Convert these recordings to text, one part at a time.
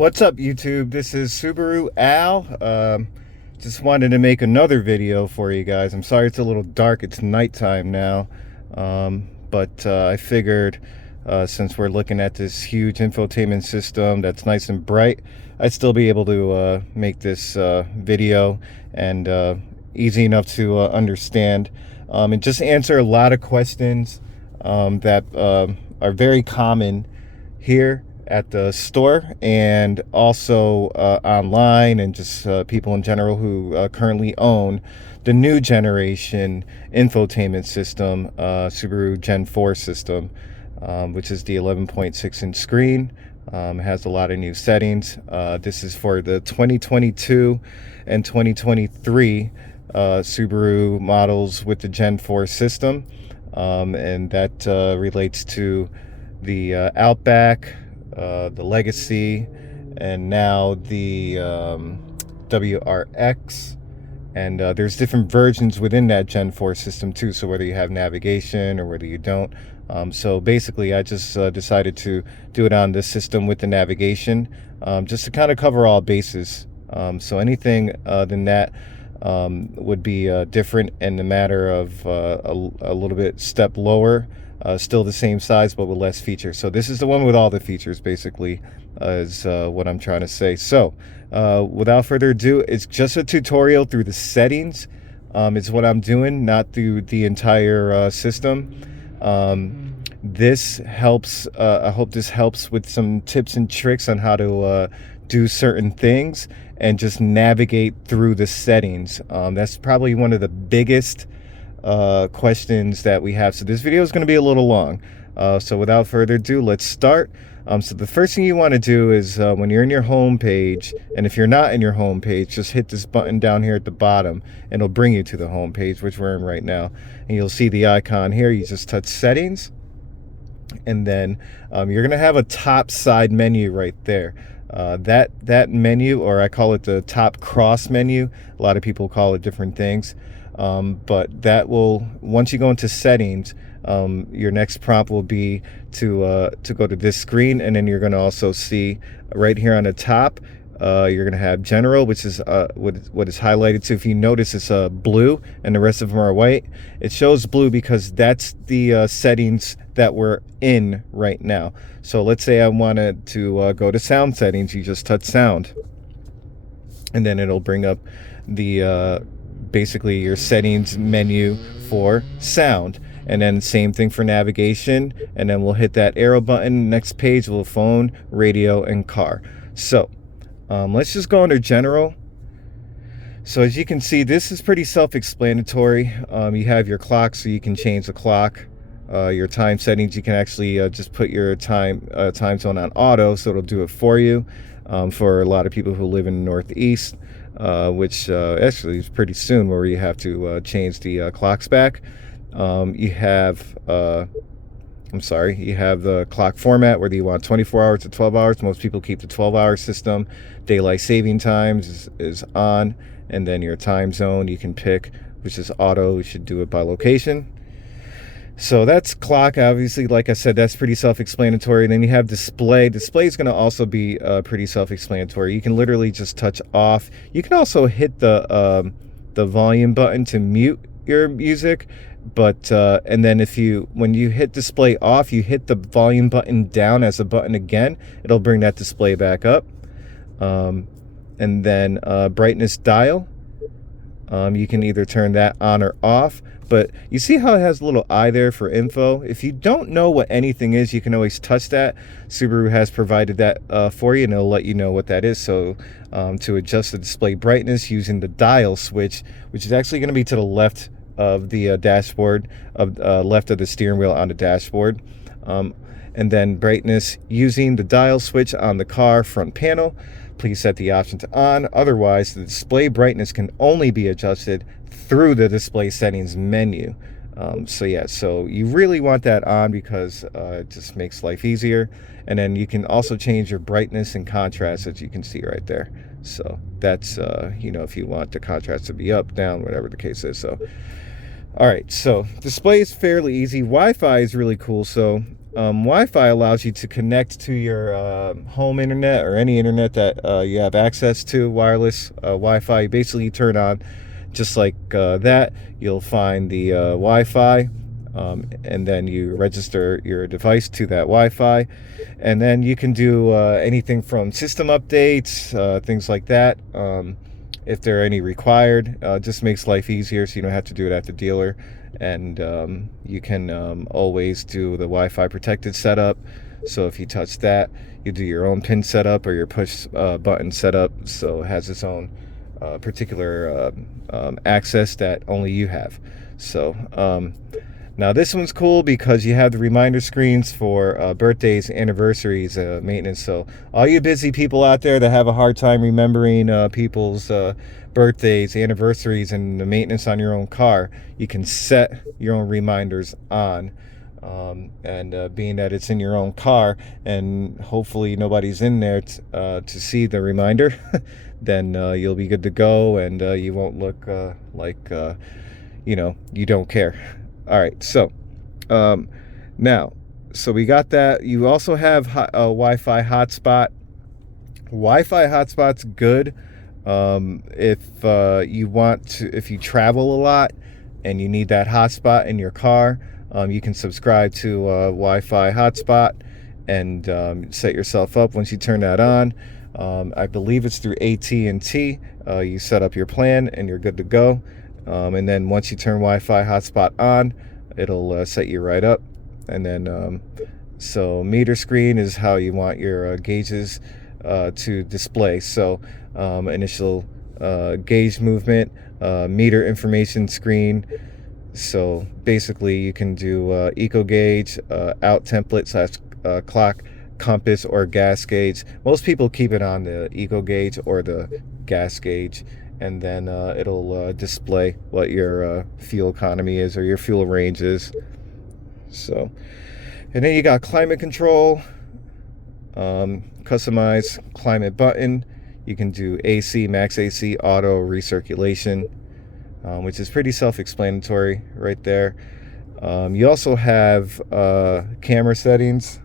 What's up, YouTube? This is Subaru Al. Just wanted to make another video for you guys. I'm sorry it's a little dark. It's nighttime now. But I figured since we're looking at this huge infotainment system that's nice and bright, I'd still be able to make this video and easy enough to understand and just answer a lot of questions that are very common here at the store and also online, and just people in general who currently own the new generation infotainment system, Subaru Gen 4 system, which is the 11.6 inch screen. Has a lot of new settings. This is for the 2022 and 2023 Subaru models with the Gen 4 system, and that relates to the Outback, the Legacy, and now the WRX. And there's different versions within that Gen 4 system too, so whether you have navigation or whether you don't. So basically I just decided to do it on this system with the navigation, just to kind of cover all bases. So anything than that would be different in the matter of a little bit step lower. Still the same size but with less features. So this is the one with all the features, basically, is what I'm trying to say. So without further ado, it's just a tutorial through the settings. Is what I'm doing, not through the entire system. This helps. I hope this helps with some tips and tricks on how to do certain things and just navigate through the settings. That's probably one of the biggest questions that we have. So this video is going to be a little long. So without further ado, let's start. So the first thing you want to do is when you're in your home page, and if you're not in your home page, just hit this button down here at the bottom and it'll bring you to the home page, which we're in right now. And you'll see the icon here. You just touch settings, and then you're going to have a top side menu right there. That menu, or I call it the top cross menu, a lot of people call it different things. But that will, once you go into settings, your next prompt will be to go to this screen, and then you're going to also see right here on the top, you're going to have general, which is what is highlighted. So if you notice, it's blue and the rest of them are white. It shows blue because that's the settings that we're in right now. So let's say I wanted to go to sound settings. You just touch sound, and then it'll bring up the basically your settings menu for sound. And then same thing for navigation, and then we'll hit that arrow button. Next page will phone, radio, and car. So let's just go under general. So as you can see, this is pretty self-explanatory. You have your clock, so you can change the clock. Your time settings, you can actually just put your time zone on auto, so it'll do it for you. For a lot of people who live in the Northeast, which actually is pretty soon, where you have to change the clocks back. You have you have the clock format, whether you want 24 hours to 12 hours. Most people keep the 12-hour system. Daylight saving times is on, and then your time zone you can pick, which is auto. You should do it by location. So that's clock. Obviously, like I said, that's pretty self-explanatory. Then you have display. Display is going to also be pretty self-explanatory. You can literally just touch off. You can also hit the volume button to mute your music, but and then when you hit display off, you hit the volume button down as a button again. It'll bring that display back up. And then brightness dial. You can either turn that on or off. But you see how it has a little eye there for info? If you don't know what anything is, you can always touch that. Subaru has provided that for you, and it'll let you know what that is. So to adjust the display brightness using the dial switch, which is actually going to be to the left of the dashboard, left of the steering wheel on the dashboard. And then brightness using the dial switch on the car front panel. Please set the option to on. Otherwise, the display brightness can only be adjusted through the display settings menu. So you really want that on, because it just makes life easier. And then you can also change your brightness and contrast, as you can see right there. So that's if you want the contrast to be up, down, whatever the case is. So all right, so display is fairly easy. Wi-Fi is really cool. So Wi-Fi allows you to connect to your home internet or any internet that you have access to, wireless Wi-Fi. Basically, you turn on just like that. You'll find the Wi-Fi, and then you register your device to that Wi-Fi, and then you can do anything from system updates, things like that. If there are any required, just makes life easier, so you don't have to do it at the dealer. And you can always do the Wi-Fi protected setup. So if you touch that, you do your own pin setup or your push button setup, so it has its own particular access that only you have. So now this one's cool because you have the reminder screens for birthdays, anniversaries, maintenance. So all you busy people out there that have a hard time remembering people's birthdays, anniversaries, and the maintenance on your own car, you can set your own reminders on. And being that it's in your own car and hopefully nobody's in there to see the reminder, then you'll be good to go, and you won't look like you don't care. All right, so now, so we got that. You also have a Wi-Fi hotspot. Wi-Fi hotspot's good if you want to, if you travel a lot and you need that hotspot in your car. You can subscribe to Wi-Fi hotspot and set yourself up. Once you turn that on, I believe it's through AT&T. You set up your plan and you're good to go. And then once you turn Wi-Fi hotspot on, it'll set you right up. And then so meter screen is how you want your gauges to display. So initial gauge movement, meter information screen. So basically you can do eco gauge, out template / clock, compass, or gas gauge. Most people keep it on the eco gauge or the gas gauge, and then it'll display what your fuel economy is or your fuel range is. So, and then you got climate control, customize climate button. You can do AC, max AC, auto, recirculation, which is pretty self-explanatory right there. You also have camera settings.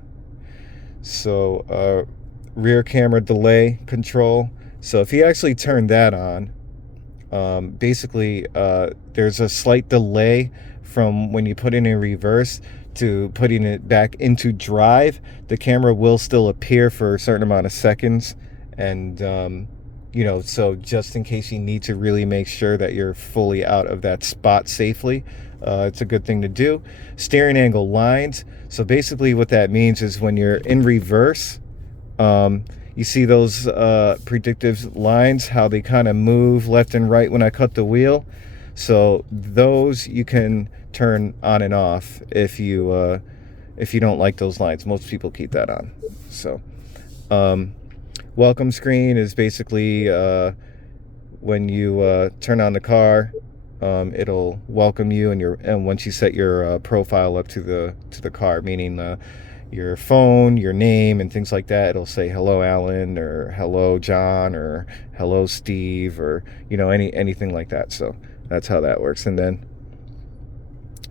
So rear camera delay control. So if you actually turn that on, basically there's a slight delay from when you put it in reverse to putting it back into drive. The camera will still appear for a certain amount of seconds, and so just in case you need to really make sure that you're fully out of that spot safely, it's a good thing to do. Steering angle lines. So basically what that means is when you're in reverse, you see those predictive lines, how they kind of move left and right when I cut the wheel. So those you can turn on and off if you don't like those lines. Most people keep that on. So welcome screen is basically when you turn on the car, it'll welcome you, and once you set your profile up to the car, meaning your phone, your name, and things like that, it'll say hello Alan, or hello John, or hello Steve, or anything like that. So that's how that works. And then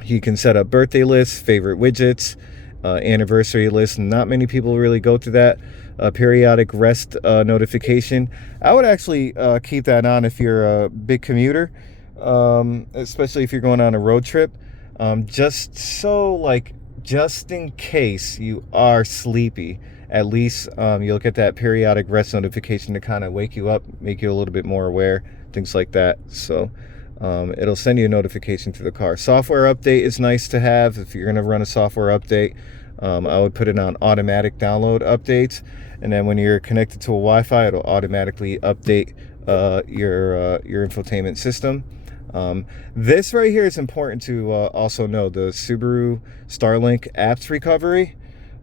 you can set up birthday lists, favorite widgets, anniversary lists. Not many people really go to that. Periodic rest notification. I would actually keep that on if you're a big commuter, especially if you're going on a road trip, just in case you are sleepy. At least you'll get that periodic rest notification to kind of wake you up, make you a little bit more aware, things like that. So it'll send you a notification to the car. Software update is nice to have if you're going to run a software update. I would put it on automatic download updates, and then when you're connected to a Wi-Fi, it'll automatically update your infotainment system. This right here is important to also know, the Subaru Starlink apps recovery.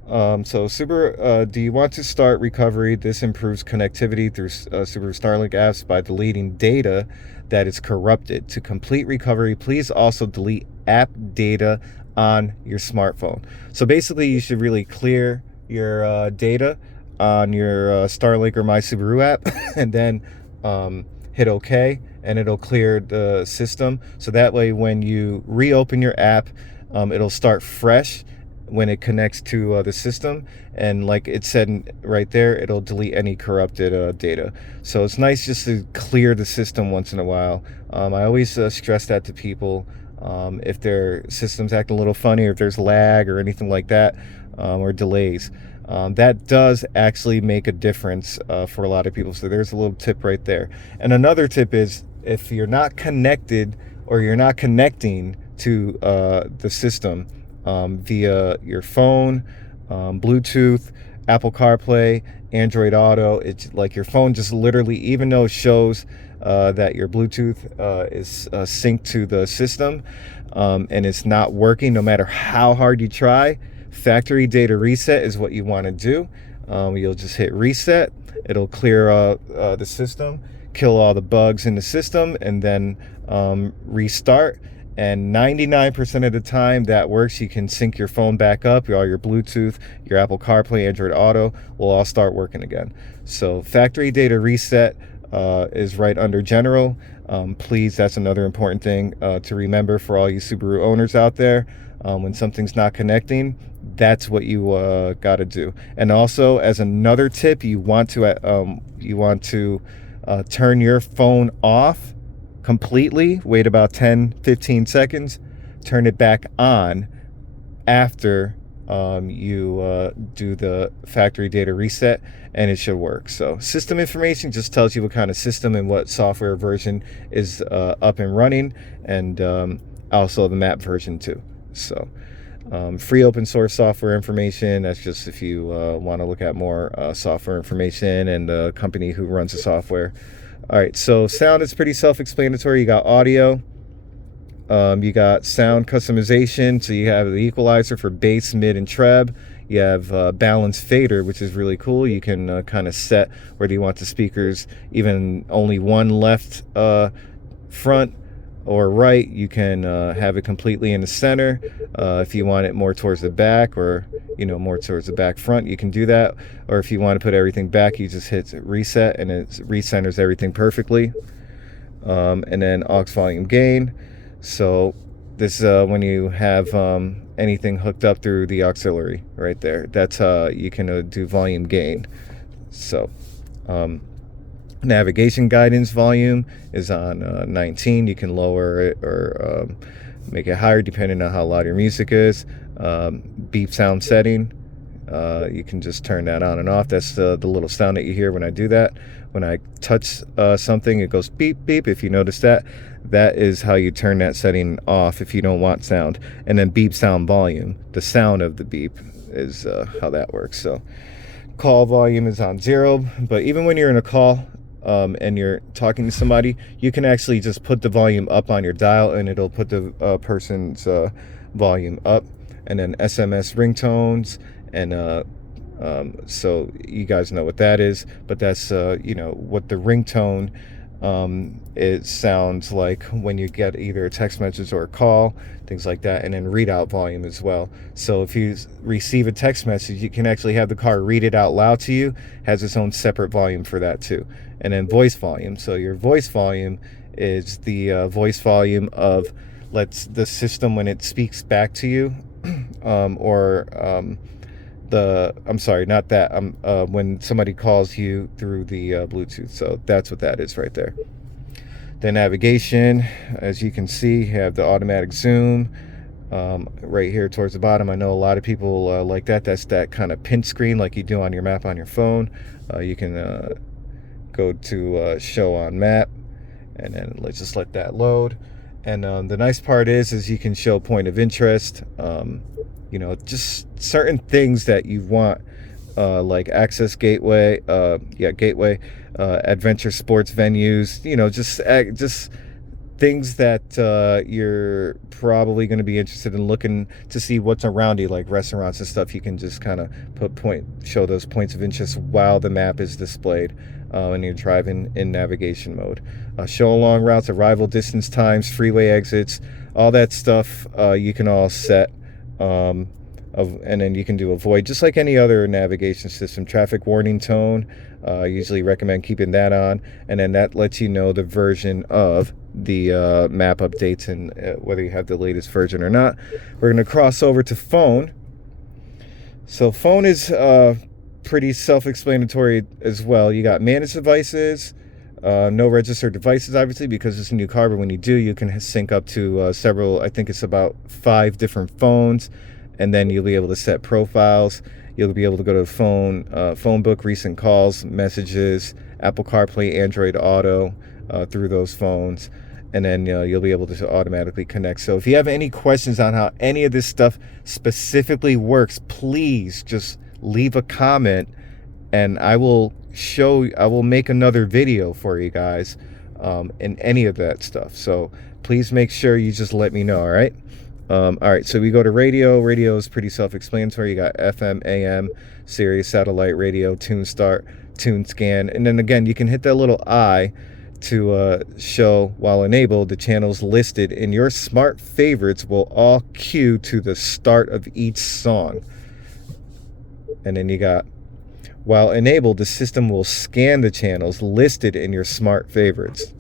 So Subaru, do you want to start recovery? This improves connectivity through Subaru Starlink apps by deleting data that is corrupted. To complete recovery, please also delete app data on your smartphone. So basically, you should really clear your data on your Starlink or My Subaru app, and then hit OK, and it'll clear the system. So that way, when you reopen your app, it'll start fresh when it connects to the system, and like it said right there, it'll delete any corrupted data. So it's nice just to clear the system once in a while. I always stress that to people. If their system's acting a little funny, or if there's lag or anything like that, or delays, that does actually make a difference for a lot of people. So there's a little tip right there. And another tip is, if you're not connected, or you're not connecting to the system via your phone, Bluetooth, Apple CarPlay, Android Auto, it's like your phone just literally, even though it shows that your Bluetooth is synced to the system, and it's not working no matter how hard you try, factory data reset is what you want to do. You'll just hit reset. It'll clear the system, kill all the bugs in the system, and then restart. And 99% of the time that works. You can sync your phone back up. All your Bluetooth, your Apple CarPlay, Android Auto will all start working again. So factory data reset is right under general. Please, that's another important thing to remember for all you Subaru owners out there. When something's not connecting, that's what you got to do. And also, as another tip, you want to turn your phone off completely, wait about 10-15 seconds, turn it back on after you do the factory data reset, and it should work. So system information just tells you what kind of system and what software version is up and running, and also the map version too. So free open source software information, that's just if you want to look at more software information and the company who runs the software. All right, so sound is pretty self-explanatory. You got audio, you got sound customization, so you have the equalizer for bass, mid, and treb. You have balance fader, which is really cool. You can kind of set whether you want the speakers even only one left front or right. You can have it completely in the center. If you want it more towards the back, or more towards the back front, you can do that. Or if you want to put everything back, you just hit reset and it recenters everything perfectly. And then aux volume gain. So this when you have anything hooked up through the auxiliary right there, that's how you can do volume gain. So navigation guidance volume is on 19. You can lower it or make it higher depending on how loud your music is. Beep sound setting, you can just turn that on and off. That's the little sound that you hear when I do that. When I touch something, it goes beep beep. If you notice that, that is how you turn that setting off if you don't want sound. And then beep sound volume, the sound of the beep, is how that works. So call volume is on 0, but even when you're in a call and you're talking to somebody, you can actually just put the volume up on your dial and it'll put the person's volume up. And then SMS ringtones, and so you guys know what that is, but that's what the ringtone it sounds like when you get either a text message or a call, things like that. And then readout volume as well. So if you receive a text message, you can actually have the car read it out loud to you. Has its own separate volume for that too. And then voice volume, so your voice volume is the voice volume of the system when it speaks back to you. I'm sorry, not that. When somebody calls you through the Bluetooth. So that's what that is right there. The navigation, as you can see, you have the automatic zoom right here towards the bottom. I know a lot of people like that. That's that kind of pinch screen like you do on your map on your phone. You can go to show on map, and then let's just let that load. And the nice part is you can show point of interest, just certain things that you want, like access gateway, adventure sports venues, just things that you're probably going to be interested in looking to see what's around you, like restaurants and stuff. You can just kind of show those points of interest while the map is displayed when you're driving in navigation mode. Show along routes, arrival distance times, freeway exits, all that stuff you can all set. And then you can do avoid, just like any other navigation system. Traffic warning tone, I usually recommend keeping that on, and then that lets you know the version of the map updates and whether you have the latest version or not. We're going to cross over to phone, So phone is pretty self-explanatory as well. You got managed devices, no registered devices, obviously, because it's a new car. But when you do, you can sync up to several. I think it's about 5 different phones, and then you'll be able to set profiles. You'll be able to go to phone book, recent calls, messages, Apple CarPlay, Android Auto through those phones, and then you'll be able to automatically connect. So if you have any questions on how any of this stuff specifically works, please just leave a comment, and I will make another video for you guys in any of that stuff. So please make sure you just let me know. All right. All right, so we go to radio. Radio is pretty self-explanatory. You got FM, AM, Sirius satellite radio, tune start, tune scan, and then again you can hit that little I to show, while enabled, the channels listed in your smart favorites will all cue to the start of each song. And then you got, while enabled, the system will scan the channels listed in your smart favorites.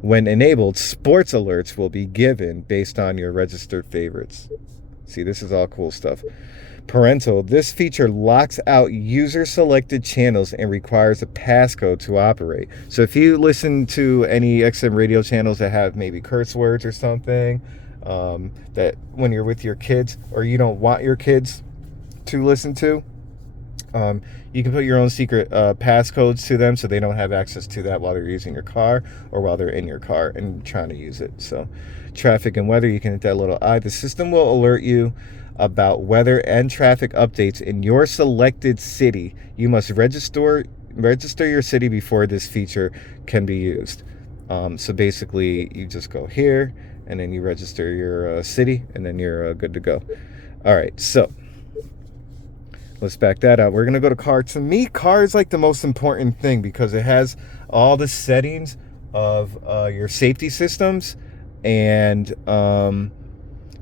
When enabled, sports alerts will be given based on your registered favorites. See, this is all cool stuff. Parental, this feature locks out user-selected channels and requires a passcode to operate. So if you listen to any XM radio channels that have maybe curse words or something, that when you're with your kids or you don't want your kids to listen to, you can put your own secret passcodes to them so they don't have access to that while they're using your car or while they're in your car and trying to use it. So traffic and weather, you can hit that little I. The system will alert you about weather and traffic updates in your selected city. You must register your city before this feature can be used. So basically you just go here and then you register your city, and then you're good to go. All right, so let's back that out. We're going to go to car. To me, car is like the most important thing because it has all the settings of your safety systems and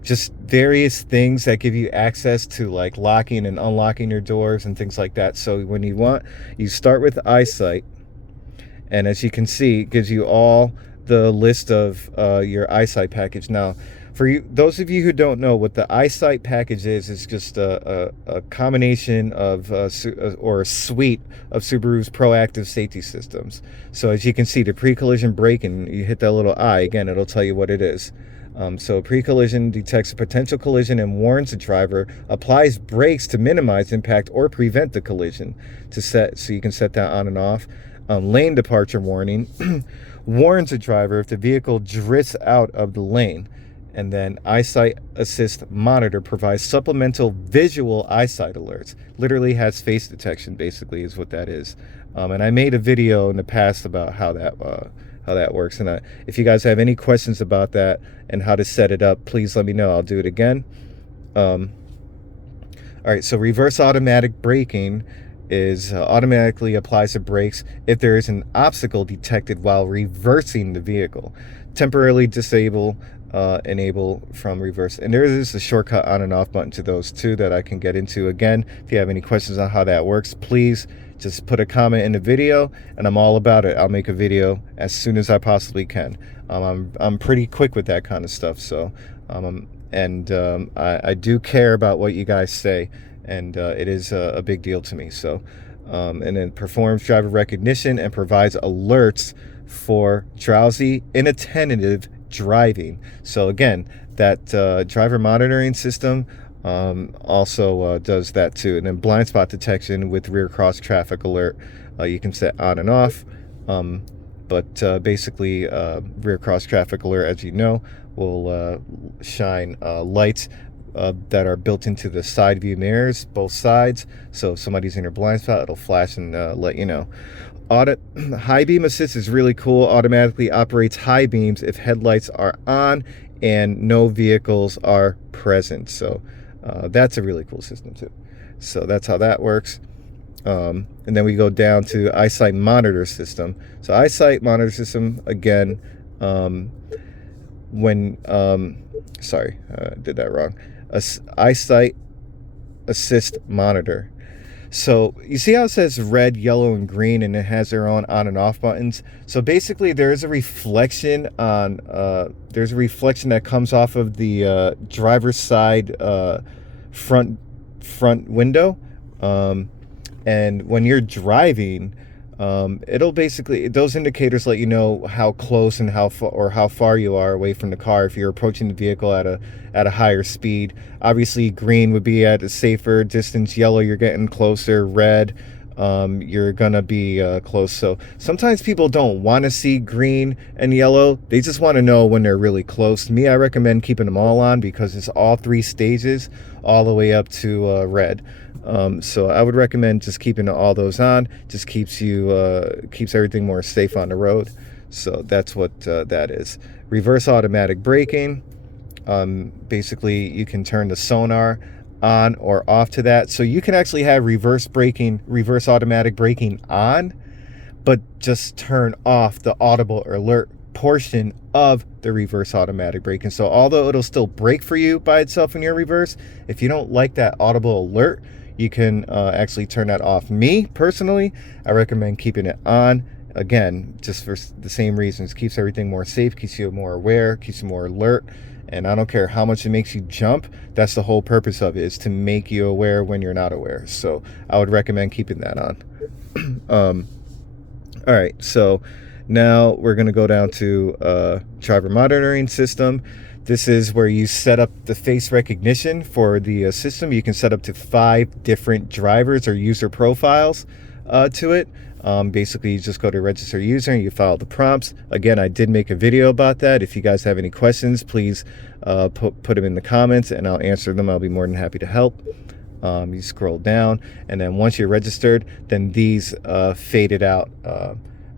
just various things that give you access to like locking and unlocking your doors and things like that. So when you start with eyesight, and as you can see, it gives you all the list of your eyesight package. Now, for you, those of you who don't know what the eyesight package is just a combination of or a suite of Subaru's proactive safety systems. So as you can see, the pre-collision braking, you hit that little I, again, it'll tell you what it is. So pre-collision detects a potential collision and warns the driver, applies brakes to minimize impact or prevent the collision, so you can set that on and off. Lane departure warning warns the driver if the vehicle drifts out of the lane. And then eyesight assist monitor provides supplemental visual eyesight alerts. Literally has face detection, basically, is what that is. And I made a video in the past about how that works. And if you guys have any questions about that and how to set it up, please let me know. I'll do it again. All right, so reverse automatic braking is automatically applies the brakes if there is an obstacle detected while reversing the vehicle. Temporarily disable, enable from reverse. And there is a shortcut on and off button to those two that I can get into. Again, if you have any questions on how that works, please just put a comment in the video and I'm all about it. I'll make a video as soon as I possibly can. I'm pretty quick with that kind of stuff. So I do care about what you guys say, and it is a big deal to me. So and then performs driver recognition and provides alerts for drowsy, inattentive driving. So again, that driver monitoring system also does that too. And then blind spot detection with rear cross traffic alert, you can set on and off. But basically, rear cross traffic alert, as you know, will shine lights that are built into the side view mirrors, both sides. So if somebody's in your blind spot, it'll flash and let you know. High beam assist is really cool. Automatically operates high beams if headlights are on and no vehicles are present. So that's a really cool system too. So that's how that works. And then we go down to eyesight monitor system. So eyesight monitor system, again, did that wrong. Eyesight assist monitor. So you see how it says red, yellow, and green, and it has their own on and off buttons. So basically, there's a reflection on there's a reflection that comes off of the driver's side front window, and when you're driving, it'll basically, those indicators let you know how close and how far you are away from the car if you're approaching the vehicle at a higher speed. Obviously, green would be at a safer distance. Yellow, you're getting closer. Red, you're gonna be close. So sometimes people don't want to see green and yellow. They just want to know when they're really close. Me, I recommend keeping them all on because it's all three stages, all the way up to red. So I would recommend just keeping all those on. Just keeps everything more safe on the road. So that's what that is. Reverse automatic braking. Basically, you can turn the sonar on or off to that. So you can actually have reverse automatic braking on, but just turn off the audible alert portion of the reverse automatic braking. So although it'll still brake for you by itself when you're reverse, if you don't like that audible alert, you can actually turn that off. Me, personally, I recommend keeping it on. Again, just for the same reasons. Keeps everything more safe, keeps you more aware, keeps you more alert. And I don't care how much it makes you jump. That's the whole purpose of it, is to make you aware when you're not aware. So I would recommend keeping that on. All right, so now we're going to go down to driver monitoring system. This is where you set up the face recognition for the system. You can set up to 5 different drivers or user profiles to it. Basically, you just go to register user and you follow the prompts. Again, I did make a video about that. If you guys have any questions, please put them in the comments and I'll answer them. I'll be more than happy to help. You scroll down, and then once you're registered, then these faded out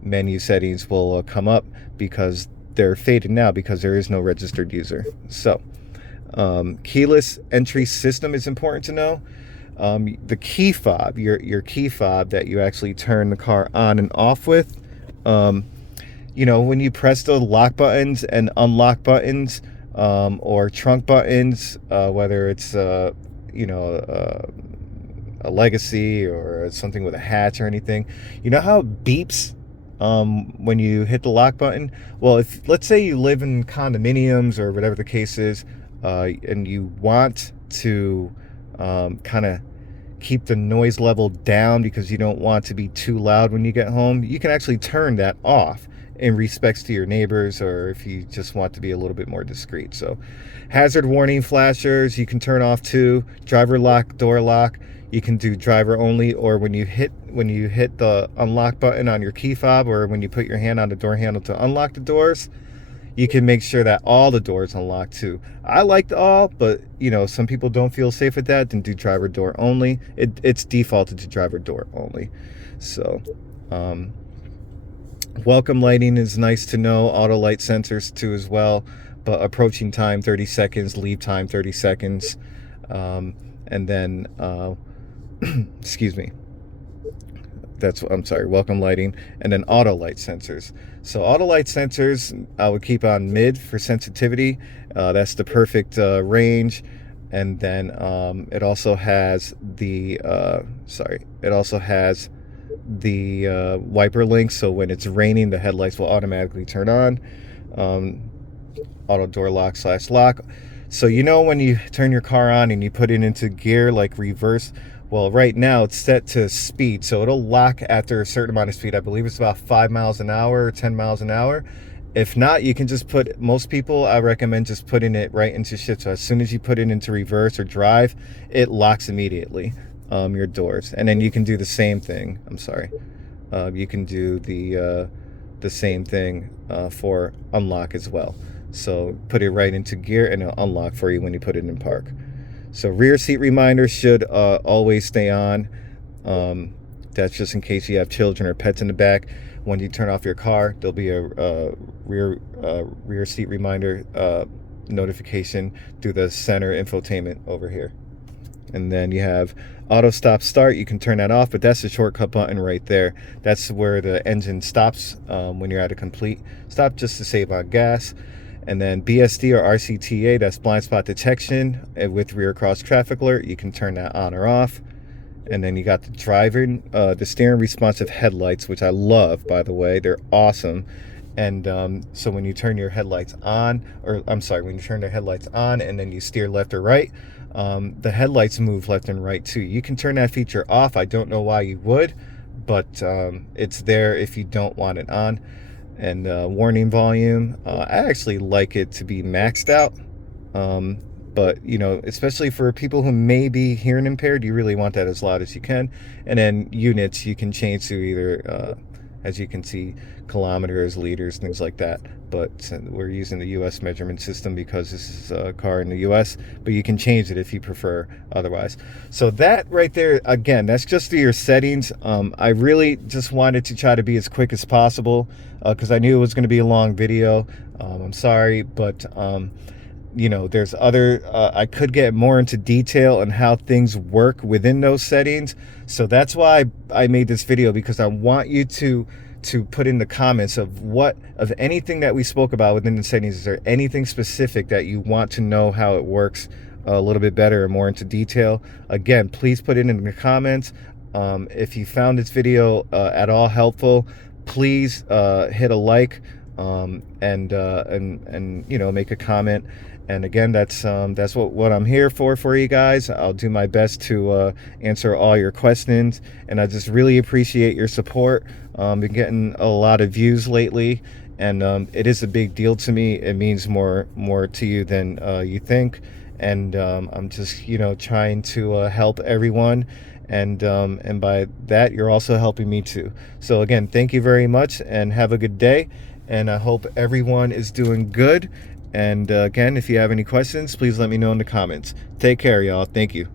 menu settings will come up, because they're faded now because there is no registered user. So keyless entry system is important to know. The key fob, your key fob that you actually turn the car on and off with, when you press the lock buttons and unlock buttons, or trunk buttons, whether it's a legacy or something with a hatch or anything, you know how it beeps when you hit the lock button? Well, if let's say you live in condominiums or whatever the case is, and you want to kind of keep the noise level down because you don't want to be too loud when you get home, you can actually turn that off in respects to your neighbors, or if you just want to be a little bit more discreet. So hazard warning flashers you can turn off too. Driver lock, door lock, you can do driver only, or when you hit the unlock button on your key fob, or when you put your hand on the door handle to unlock the doors, you can make sure that all the doors unlock too. I like all, but some people don't feel safe with that, then do driver door only. It's defaulted to driver door only. So welcome lighting is nice to know. Auto light sensors too as well, but approaching time 30 seconds, leave time 30 seconds, and then excuse me, I'm sorry, welcome lighting, and then auto light sensors. So auto light sensors I would keep on mid for sensitivity. That's the perfect range. And then it also has the wiper link, so when it's raining the headlights will automatically turn on. Auto door lock / lock. So when you turn your car on and you put it into gear, like reverse, well, right now it's set to speed, so it'll lock after a certain amount of speed. I believe it's about 5 miles an hour or 10 miles an hour. If not, you can just most people, I recommend just putting it right into shift. So as soon as you put it into reverse or drive, it locks immediately, your doors. And then you can do the same thing. You can do the same thing for unlock as well. So put it right into gear and it'll unlock for you when you put it in park. So rear seat reminder should always stay on. That's just in case you have children or pets in the back. When you turn off your car, there'll be a rear seat reminder notification through the center infotainment over here. And then you have auto stop start. You can turn that off, but that's the shortcut button right there. That's where the engine stops when you're at a complete stop, just to save on gas. And then BSD or RCTA, that's blind spot detection with rear cross traffic alert. You can turn that on or off. And then you got the steering responsive headlights, which I love, by the way. They're awesome. And so when you turn your headlights on, or I'm sorry, when you turn the headlights on and then you steer left or right, the headlights move left and right too. You can turn that feature off. I don't know why you would, but it's there if you don't want it on. And warning volume, I actually like it to be maxed out. But you know, especially for people who may be hearing impaired, you really want that as loud as you can. And then units you can change to either as you can see, kilometers, liters, things like that. But we're using the US measurement system because this is a car in the US, but you can change it if you prefer otherwise. So that right there, again, that's just your settings. I really just wanted to try to be as quick as possible because I knew it was going to be a long video. I'm sorry, but you know, there's other, I could get more into detail on how things work within those settings. So that's why I made this video, because I want you to put in the comments of anything that we spoke about within the settings. Is there anything specific that you want to know how it works a little bit better or more into detail? Again, please put it in the comments. If you found this video at all helpful, please hit a like and you know, make a comment. And again, that's what I'm here for you guys. I'll do my best to answer all your questions, and I just really appreciate your support. Been getting a lot of views lately, and it is a big deal to me. It means more to you than you think, and I'm just, you know, trying to help everyone, and by that you're also helping me too. So again, thank you very much, and have a good day, and I hope everyone is doing good. And again, if you have any questions, please let me know in the comments. Take care, y'all. Thank you.